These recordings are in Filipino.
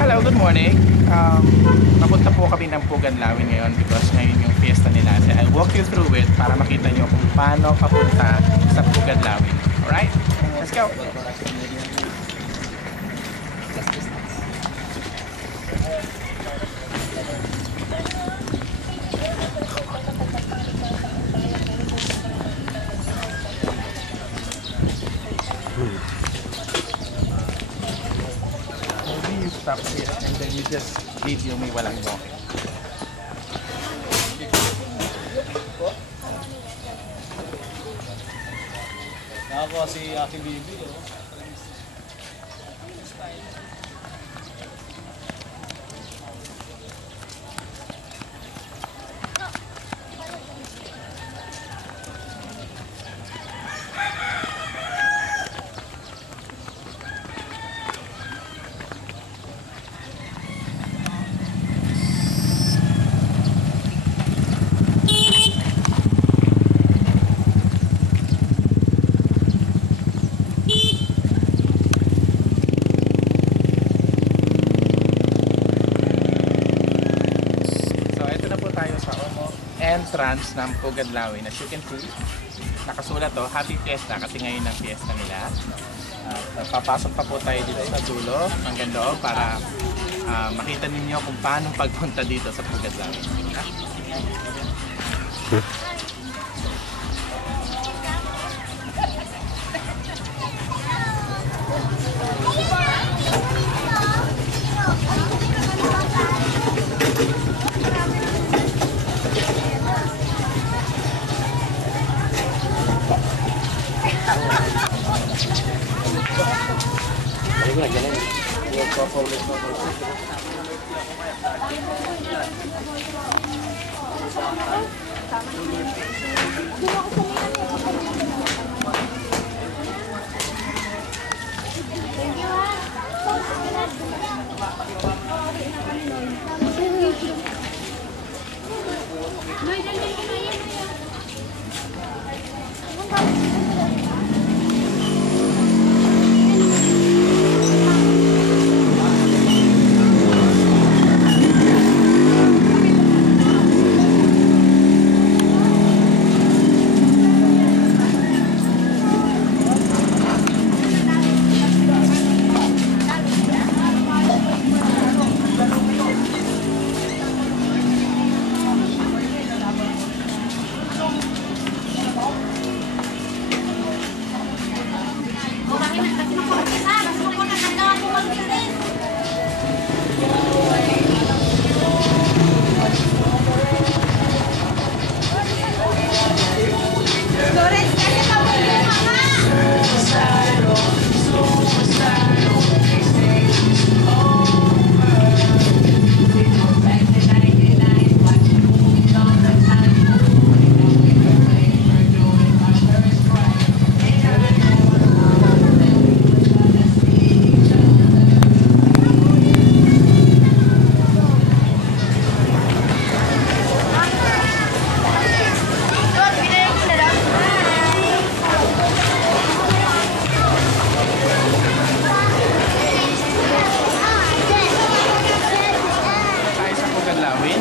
Hello, good morning. Papunta po kami ng Puganlawin ngayon because ngayon yung fiesta nila. So I'll walk you through it para makita nyo kung paano papunta sa Puganlawin. Alright? Let's go! Stop here and then you just video me while I'm walking. Ako si Ate Bibi. Entrance ng Puganlawin. As you can see, nakasulat to, Happy Fiesta kasi ngayon ang fiesta nila. Papasok pa po tayo dito sa dulo hanggang loob para makita ninyo kung paano pagpunta dito sa Puganlawin.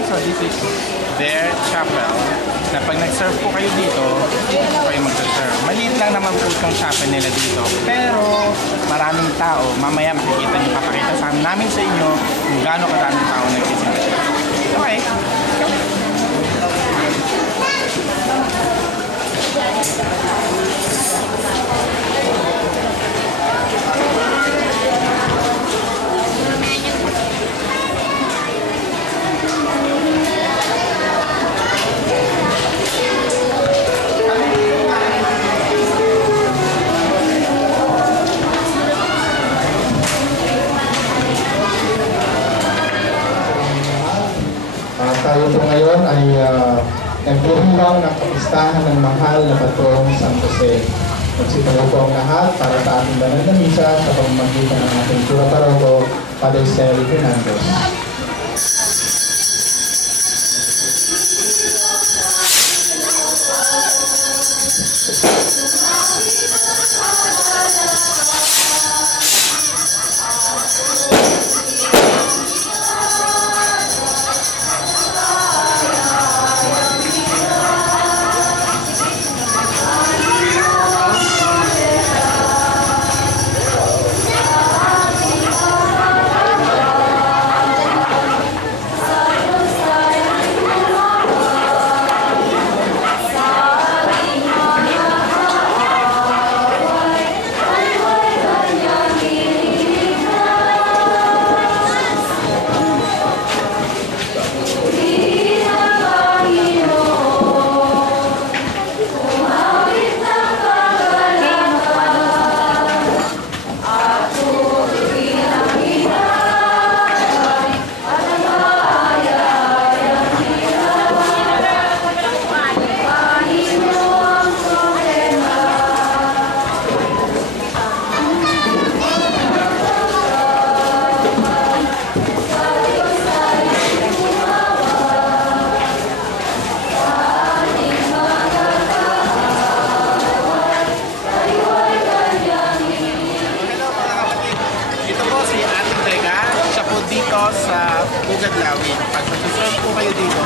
So this is their chapel na pag nag-serve po kayo dito kayo mag-serve. Maliit lang naman po itong chapel nila dito pero maraming tao. Mamaya makikita nyo, papakita sa namin sa inyo kung gaano karaming tao nagsisimba. Okay, let's go! Tayo po ngayon ay nagbuhulaw ng kapistahan ng mahal na patrong San Jose. Magsitayo po ang lahat para sa ating banal na misa sa pamamagitan ng ating Cura Parroco, Father Sel Hernandez. Pag mag-serve po kayo dito,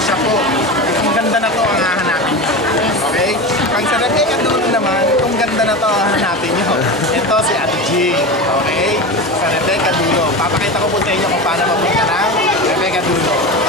siya po, itong ganda na to ang hahanapin nyo. Okay? Pag sa Rebecca Dulo naman, itong ganda na to ang hahanapin nyo. Ito si Ate Jean. Okay? Sa Rebecca Dulo. Papakita ko po sa inyo kung paano mapunta ng Rebecca Dulo.